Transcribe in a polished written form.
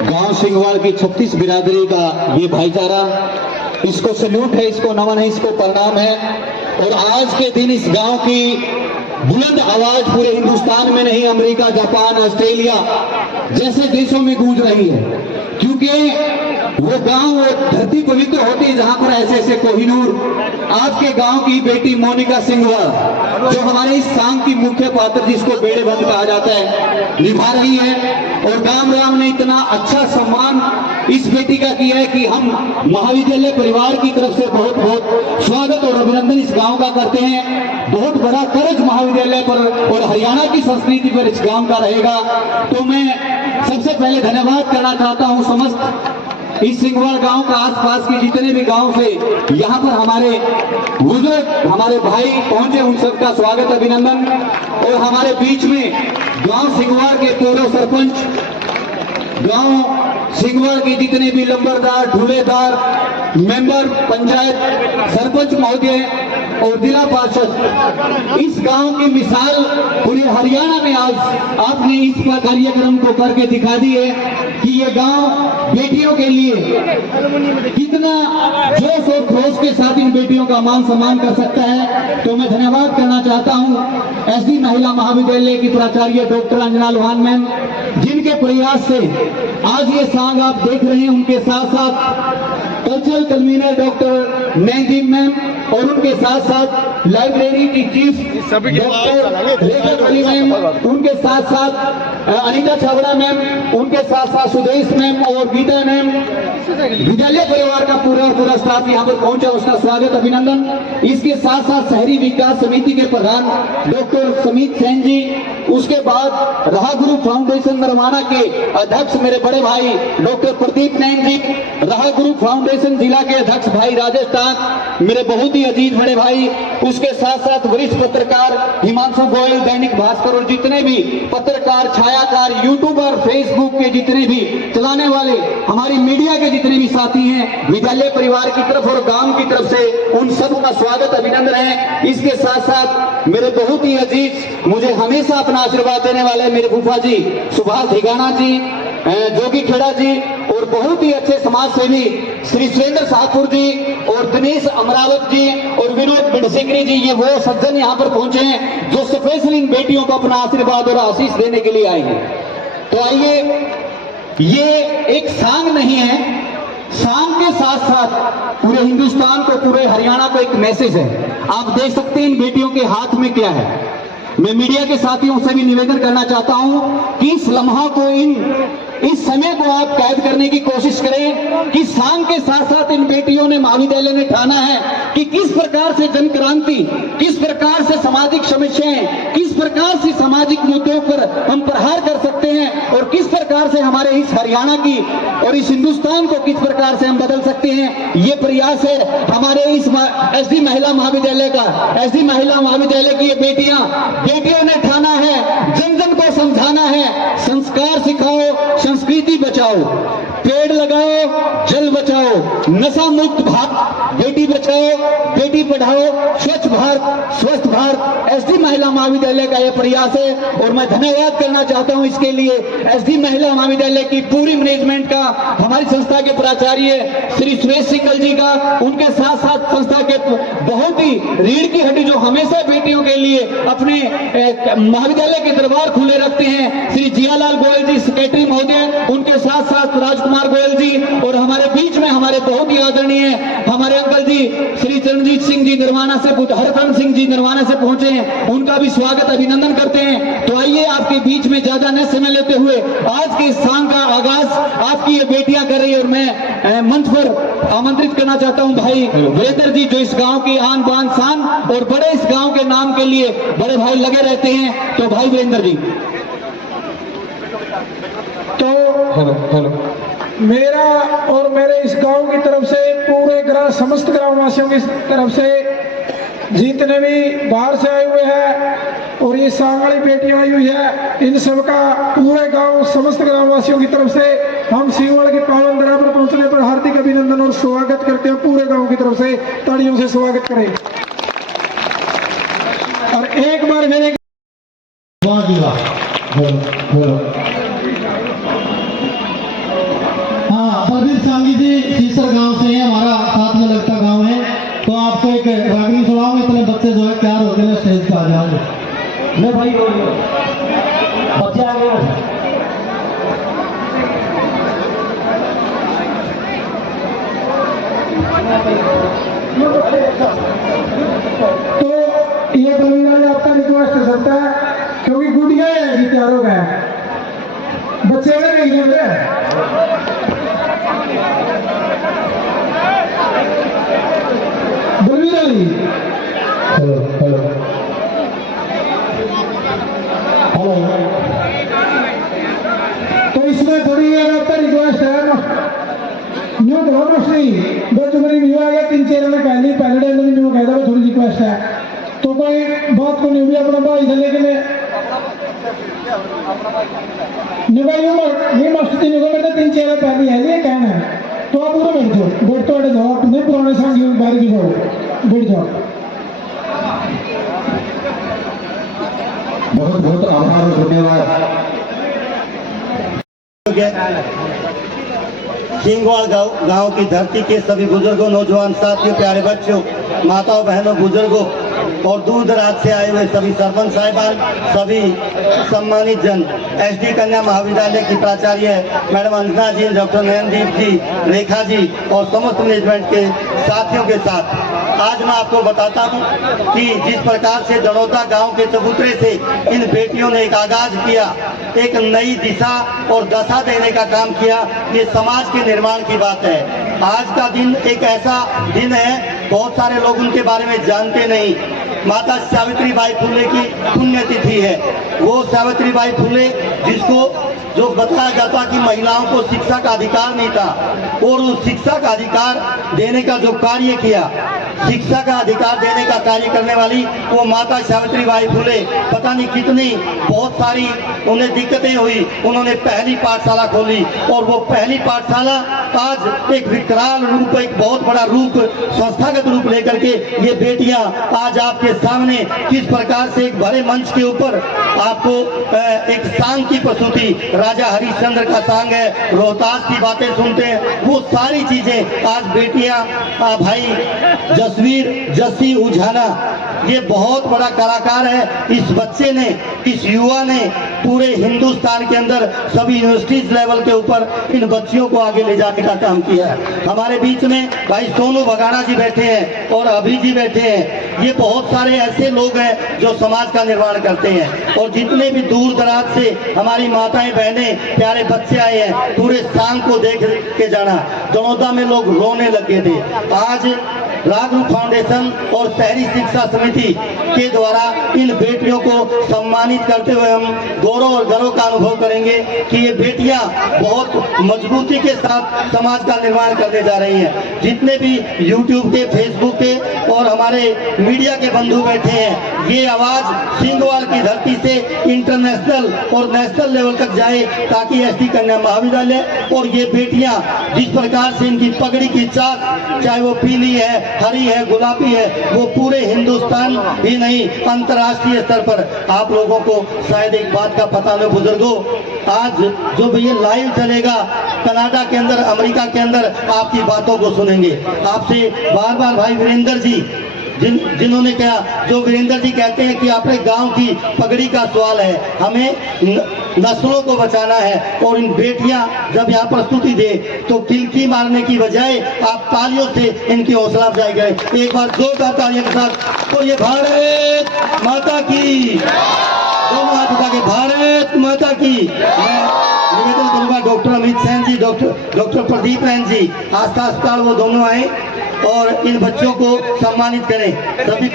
गांव सिंगवाड़ की 36 बिरादरी का ये भाईचारा, इसको सल्यूट है, इसको नमन है, इसको प्रणाम है। और आज के दिन इस गांव की बुलंद आवाज पूरे हिंदुस्तान में नहीं, अमेरिका, जापान, ऑस्ट्रेलिया जैसे देशों में गूंज रही है, क्योंकि वो गांव और धरती पवित्र होती है जहां पर ऐसे ऐसे कोहिनूर आपके गांव की बेटी मोनिका सिंगवाड़, जो हमारे इस सांग की मुख्य पात्र जिसको बेड़े बंद कहा जाता है, निभा रही है। और गांव राम ने इतना अच्छा सम्मान इस बेटी का किया है कि हम महाविद्यालय परिवार की तरफ से बहुत बहुत स्वागत और अभिनंदन इस गांव का करते हैं। बहुत बड़ा कर्ज महाविद्यालय पर और हरियाणा की संस्कृति पर इस गांव का रहेगा। तो मैं सबसे पहले धन्यवाद करना चाहता हूं समस्त इस सिंगवाड़ गांव का, आसपास के जितने भी गांव से यहाँ पर हमारे बुजुर्ग, हमारे भाई पहुंचे, उन सबका स्वागत अभिनंदन। और हमारे बीच में गांव सिंगवाड़ के पूर्व सरपंच, गांव सिंगवाड़ के जितने भी लंबरदार, ढूलेदार, मेंबर पंचायत, सरपंच महोदय और जिला पार्षद, इस गांव की मिसाल पूरे हरियाणा में आज आपने इस कार्यक्रम को करके दिखा दी है कि ये गांव बेटियों के लिए कितना जोश और खरोश के साथ इन बेटियों का मान सम्मान कर सकता है। तो मैं धन्यवाद करना चाहता हूं एसडी महिला महाविद्यालय की प्राचार्य डॉक्टर अंजना लोहान मैम, जिनके प्रयास से आज ये सांग आप देख रहे हैं। उनके साथ साथ कल्चरल कन्वीनर डॉक्टर नैंजीम मैम और उनके साथ साथ लाइब्रेरी की चीफ डॉक्टर रेखा अली मैम, उनके साथ साथ अनीता छाबड़ा मैम, उनके साथ साथ सुदेश मैम और गीता मैम, विद्यालय परिवार का पूरा स्टाफ यहाँ पर पहुंचा, उसका स्वागत अभिनंदन। इसके साथ साथ शहरी विकास समिति के प्रधान डॉक्टर समीत सेन जी, उसके बाद राह गुरु फाउंडेशन नरवाना के अध्यक्ष मेरे बड़े भाई डॉक्टर प्रदीप नैन जी, राह गुरु फाउंडेशन जिला के अध्यक्ष भाई राजेश टाक, मेरे बहुत ही अजीज बड़े भाई, उसके साथ साथ वरिष्ठ पत्रकार हिमांशु गोयल, दैनिक भास्कर और जितने भी पत्रकार, छायाकार, यूट्यूबर, फेसबुक के जितने भी चलाने वाले हमारी मीडिया के जितने भी साथी हैं, विद्यालय परिवार की तरफ और गांव की तरफ से उन सब का स्वागत अभिनंदन है। इसके साथ साथ मेरे बहुत ही अजीज, मुझे हमेशा अपना आशीर्वाद देने वाले मेरे फूफा जी सुभाष धिगाना जी, जोगी खेड़ा जी और बहुत ही अच्छे समाज सेवी श्री सुरेंद्र साहपुर जी और दिनेश अमरावत जी और विनोद बिडसिकरी जी, ये वो सज्जन यहाँ पर पहुंचे हैं जो स्पेशल इन बेटियों को अपना आशीर्वाद और आशीष देने के लिए आए हैं। तो आइए, ये एक सांग नहीं है, सांग के साथ साथ पूरे हिंदुस्तान को, पूरे हरियाणा को एक मैसेज है। आप देख सकते हैं इन बेटियों के हाथ में क्या है। मैं मीडिया के साथियों से भी निवेदन करना चाहता हूं कि इस लम्हा को, इस समय को आप कैद करने की कोशिश करें कि सांग के साथ साथ इन बेटियों ने, महाविद्यालय ने ठाना है कि किस प्रकार से जन क्रांति, किस प्रकार से सामाजिक समस्याएं, किस प्रकार से सामाजिक मुद्दों पर हम प्रहार कर सकते हैं और किस प्रकार से हमारे इस हरियाणा की और इस हिंदुस्तान को किस प्रकार से हम बदल सकते हैं। ये प्रयास है हमारे इस एसडी महिला महाविद्यालय का। एसडी महिला महाविद्यालय की ये बेटियों ने ठाना है, जन जन को समझाना है, संस्कार सिखाओ, संस्कृति बचाओ, पेड़ लगाओ, जल बचाओ, नशा मुक्त भारत, बेटी बचाओ, बेटी पढ़ाओ, स्वच्छ भारत, स्वस्थ भारत। एसडी महिला महाविद्यालय का यह प्रयास है और मैं धन्यवाद करना चाहता हूं इसके लिए एसडी महिला महाविद्यालय की पूरी मैनेजमेंट का, हमारी संस्था के प्राचार्य श्री सुरेश सिंगल जी का, उनके साथ साथ संस्था के बहुत ही रीढ़ की हड्डी जो हमेशा बेटियों के लिए अपने महाविद्यालय के दरबार खुले रखते हैं, श्री जियालाल गोयल जी सेक्रेटरी महोदय, उनके साथ साथ राजकुमार गोयल जी और हमारे बीच में हमारे बहुत ही आदरणीय हमारे अंकल जी श्री चरणजीत सिंह जी नरवाना से, हरफन सिंह जी नरवाना से पहुंचे हैं, उनका भी स्वागत अभिनंदन करते हैं। तो आइए, आपके बीच में ज्यादा न समय लेते हुए आज के सांग का आगाज आपकी ये बेटियां कर रही है और मैं मंच पर आमंत्रित करना चाहता हूं भाई वीरेंद्र जी, जो इस गांव की आन बान शान और बड़े इस गांव के नाम के लिए बड़े भाई लगे रहते हैं। तो भाई वीरेंद्र जी। तो हेलो, मेरा और मेरे इस गांव की तरफ से, पूरे समस्त ग्रामवासियों की तरफ से, जितने भी बाहर से आए हुए हैं और ये सांग वाली बेटियां आई हुई है, इन सबका पूरे गांव, समस्त ग्रामवासियों की तरफ से हम सिंगवाड़ की पावन धरा पर पहुंचने पर हार्दिक अभिनंदन और स्वागत करते हैं। पूरे गांव की तरफ से तालियों से स्वागत करें। और एक बार मेरे रघुवीर सांगी जी सीसर गांव से हैं, हमारा साथ में लगता गांव है। तो आपको एक रागनी सुनाऊंगा, इतने बच्चे जो है तैयार होते हैं स्टेज पे आ जाओगे। ले भाई बच्चे आ गए। तो ये बलवीर जी आपका रिक्वेस्ट चलता है, क्योंकि गुड़िया है कि तैयार हो गया बच्चे ने नहीं बोले। बलवीर जी हेलो हेलो हेलो। तो इसमें थोड़ी आपका रिक्वेस्ट है न्यू गवर्नमेंट नहीं बच्चों मेरी न्यू आ गया 3-4 में पहले डे में न्यू कहता है थोड़ी रिक्वेस्ट है। तो कोई बात को नहीं भी अपना भाई से लेकिन नहीं भाई ये मस्ती नहीं करते 3-4 पहले है ये कहना है। तो आप पूरा बैठ तो अड़े जाओ अपने पुराने संगी बाहर की जाओ बैठ जाओ। बहुत बहुत आभार और धन्यवाद। सिंगवाड़ गांव की धरती के सभी बुजुर्गों, नौजवान साथियों, प्यारे बच्चों, माताओं, बहनों, बुजुर्गों और दूर दराज से आए हुए सभी सरपंच साहिबान, सभी सम्मानित जन, एसडी कन्या महाविद्यालय की प्राचार्य मैडम अंजना जी, डॉक्टर नयनदीप जी, रेखा जी और समस्त मैनेजमेंट के साथियों के साथ आज मैं आपको बताता हूं कि जिस प्रकार से दड़ौदा गांव के चबूतरे से इन बेटियों ने एक आगाज किया, एक नई दिशा और दशा देने का काम किया, ये समाज के निर्माण की बात है। आज का दिन एक ऐसा दिन है, बहुत सारे लोग उनके बारे में जानते नहीं। माता सावित्रीबाई फुले की पुण्यतिथि है। वो सावित्रीबाई फुले जिसको जो बताया जाता कि महिलाओं को शिक्षा का अधिकार नहीं था, और उस शिक्षा का अधिकार देने का जो कार्य किया, शिक्षा का अधिकार देने का कार्य करने वाली वो माता सावित्रीबाई फुले, पता नहीं कितनी बहुत सारी उन्हें दिक्कतें हुई, उन्होंने पहली पाठशाला खोली और वो पहली पाठशाला आज एक विकराल रूप, एक बहुत बड़ा रूप, संस्थागत रूप लेकर के ये बेटियां आज आपके सामने किस प्रकार से एक बड़े मंच के ऊपर आपको एक सांग की प्रस्तुति, राजा हरिश्चंद्र का सांग है, रोहतास की बातें सुनते हैं, वो सारी चीजें आज बेटियां भाई जसवीर जस्सी उझाना, ये बहुत बड़ा कलाकार है। इस बच्चे ने, इस युवा ने पूरे हिंदुस्तान के अंदर सभी यूनिवर्सिटीज लेवल के ऊपर इन बच्चियों को आगे ले जाने का काम किया है। हमारे बीच में भाई सोनू बगाड़ा जी बैठे हैं और अभी जी बैठे हैं। ये बहुत सारे ऐसे लोग हैं जो समाज का निर्माण करते हैं, और जितने भी दूर दराज से हमारी माताएं, बहनें, प्यारे बच्चे आए हैं, पूरे शाम को देख के जाना। दड़ौदा में लोग रोने लगे थे। आज रागरू फाउंडेशन और शहरी शिक्षा समिति के द्वारा इन बेटियों को सम्मानित करते हुए हम गौरव और गर्व का अनुभव करेंगे कि ये बेटियां बहुत मजबूती के साथ समाज का निर्माण करने जा रही हैं। जितने भी यूट्यूब के, फेसबुक के और हमारे मीडिया के बंधु बैठे हैं, ये आवाज सिंगवाड़ की धरती से इंटरनेशनल और नेशनल लेवल तक जाए, ताकि एसडी कन्या महाविद्यालय और ये बेटियां जिस प्रकार से इनकी पगड़ी की चाक, चाहे वो पीली है, हरी है, गुलाबी है, वो पूरे हिंदुस्तान ही नहीं अंतर्राष्ट्रीय स्तर पर आप लोगों को शायद एक बात का पता न बुजुर्गों, आज जो भी ये लाइव चलेगा कनाडा के अंदर, अमेरिका के अंदर, आपकी बातों को सुनेंगे। आपसे बार बार भाई वीरेंद्र जी जिन्होंने कहा, जो वीरेंद्र जी कहते हैं कि अपने गांव की पगड़ी का सवाल है, हमें नस्लों को बचाना है, और इन बेटियां जब यहाँ प्रस्तुति दे तो किलकी मारने की बजाय आप तालियों से इनकी हौसला अफजाई करें। एक बार जोरदार तालियों के साथ। तो ये भारत माता की, दोनों हाथ उठा के भारत माता की। मैं निवेदन करूंगा डॉक्टर अमित सेन जी, डॉक्टर प्रदीप रैन जी, आस्था अस्पताल वो दोनों आए और इन बच्चों को सम्मानित करें। सभी